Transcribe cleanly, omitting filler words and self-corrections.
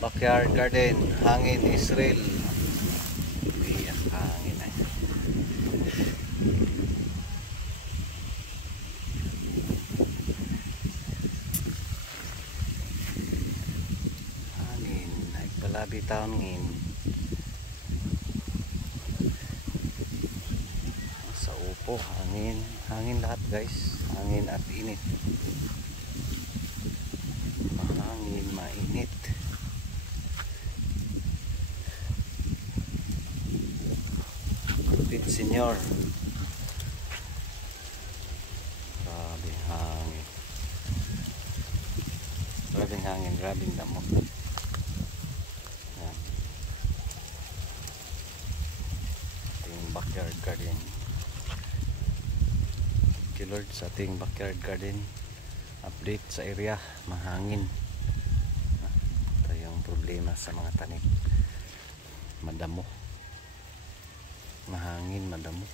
Backyard garden, hangin Israel. Iyak hangin ay. Hangin, nagpalabi taon sa upo, hangin lahat guys, hangin at init. Mahangin, mainit. Kapit senyor. Grabe hangin. Grabing hangin, grabing damo. Yan. Ating backyard garden. Thank you Lord sa ating backyard garden. Update sa area, mahangin. Ito yung problema sa mga tanim. Madamo. Mahangin, madamo.